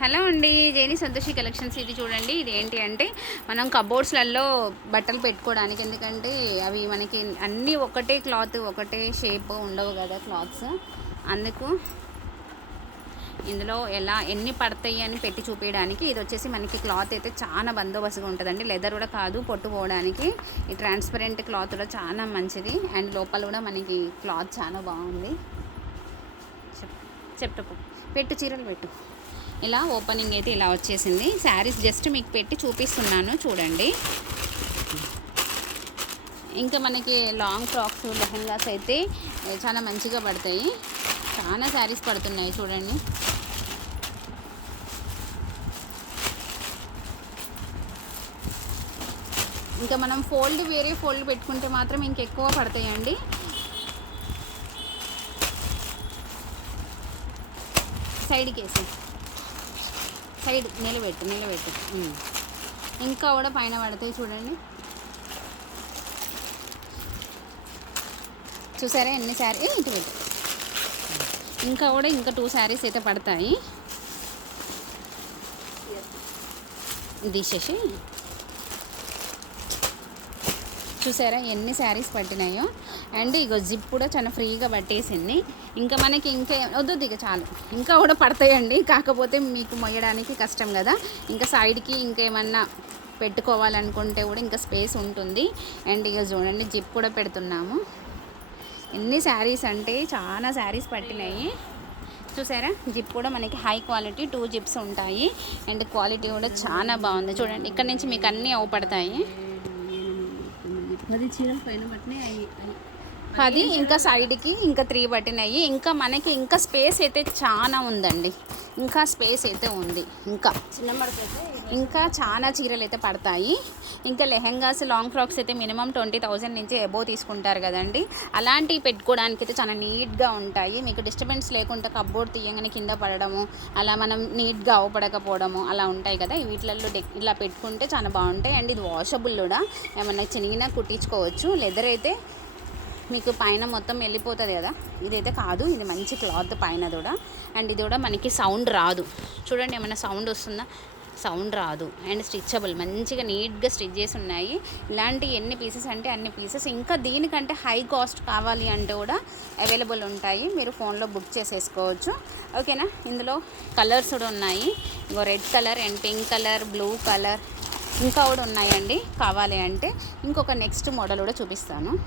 Hello అండి జేని Santoshi collections ఇది చూడండి. ఇది ఏంటి అంటే మనం కబోర్డ్స్లలో బట్టలు పెట్టుకోవడానికి ఎందుకంటే అవి మనకి అన్నీ ఒకటే క్లాత్ ఒకటే షేప్ ఉండవు కదా క్లాత్స్. అందుకు ఇందులో ఎలా ఎన్ని పడతాయి అని పెట్టి చూపించడానికి ఇది వచ్చేసి మనకి క్లాత్ అయితే చాలా బందోబస్తుగా ఉంటుందండి. లెదర్ కూడా కాదు పొట్టు పోవడానికి. ఈ ట్రాన్స్పరెంట్ క్లాత్ కూడా చాలా మంచిది. అండ్ లోపల కూడా మనకి క్లాత్ చాలా బాగుంది. చెప్ చెప్తూ పెట్టు చీరలు పెట్టు. ఇలా ఓపెనింగ్ అయితే ఇలా వచ్చేసింది. శారీస్ జస్ట్ మీకు పెట్టి చూపిస్తున్నాను చూడండి. ఇంకా మనకి లాంగ్ ఫ్రాక్స్ లెహంగాస్ అయితే చాలా మంచిగా పడతాయి. చాలా శారీస్ పడుతున్నాయి చూడండి. ఇంకా మనం ఫోల్డ్ వేరే ఫోల్డ్ పెట్టుకుంటే మాత్రం ఇంకెక్కువ పడతాయండి. సైడ్కి వేసి సైడ్ నిలబెట్టు నిలబెట్టు. ఇంకా కూడా పైన పడతాయి చూడండి. చూసారా ఎన్ని శారీ ఇటు పెట్టు. ఇంకా కూడా ఇంకా టూ శారీస్ అయితే పడతాయి. తీసేసి చూసారా ఎన్ని శారీస్ పట్టినాయో? అండ్ ఇగో జిప్ కూడా చాలా ఫ్రీగా పట్టేసింది. ఇంకా మనకి ఇంకా వద్దు ఇక చాలు. ఇంకా కూడా పడతాయండి. కాకపోతే మీకు మొయ్యడానికి కష్టం కదా. ఇంకా సైడ్కి ఇంకేమన్నా పెట్టుకోవాలనుకుంటే కూడా ఇంకా స్పేస్ ఉంటుంది. అండ్ ఇక చూడండి జిప్ కూడా పెడుతున్నాము. ఎన్ని శారీస్ అంటే చాలా శారీస్ పట్టినాయి. చూసారా? జిప్ కూడా మనకి హై క్వాలిటీ టూ జిప్స్ ఉంటాయి. అండ్ క్వాలిటీ కూడా చాలా బాగుంది. చూడండి ఇక్కడ నుంచి మీకు అన్నీ అవపడతాయి పది ఇంకా సైడ్కి ఇంకా త్రీ పట్టినాయి. ఇంకా మనకి ఇంకా స్పేస్ అయితే చాలా ఉందండి. ఇంకా స్పేస్ అయితే ఉంది. ఇంకా చిన్న మడకైతే ఇంకా చాలా చీరలు అయితే పడతాయి. ఇంకా లెహెంగాస్ లాంగ్ ఫ్రాక్స్ అయితే మినిమం ట్వంటీ థౌజండ్ నుంచి ఎబో తీసుకుంటారు కదండి. అలాంటివి పెట్టుకోవడానికి అయితే చాలా నీట్గా ఉంటాయి. మీకు డిస్టర్బెన్స్ లేకుండా కబ్బోర్డ్ తీయగానే కింద పడడము అలా మనం నీట్గా అవపడకపోవడము అలా ఉంటాయి కదా. వీటిలలో ఇలా పెట్టుకుంటే చాలా బాగుంటాయి. అండ్ ఇది వాషబుల్ కూడా. ఏమన్నా చినిగినా కుట్టించుకోవచ్చు. లెదర్ అయితే మీకు పైన మొత్తం వెళ్ళిపోతుంది కదా? ఇదైతే కాదు ఇది మంచి క్లాత్ పైన కూడా అండ్ ఇది కూడా మనకి సౌండ్ రాదు. చూడండి ఏమైనా సౌండ్ వస్తుందా? సౌండ్ రాదు. అండ్ స్టిచ్చబుల్ మంచిగా నీట్గా స్టిచ్ చేసి ఉన్నాయి. ఇలాంటి ఎన్ని పీసెస్ అంటే అన్ని పీసెస్ ఇంకా దీనికంటే హై కాస్ట్ కావాలి అంటే కూడా అవైలబుల్ ఉంటాయి. మీరు ఫోన్లో బుక్ చేసేసుకోవచ్చు. ఓకేనా ఇందులో కలర్స్ కూడా ఉన్నాయి. ఇంకో red colour and pink colour blue colour ఇంకా కూడా ఉన్నాయండి కావాలి అంటే. ఇంకొక నెక్స్ట్ మోడల్ కూడా చూపిస్తాను.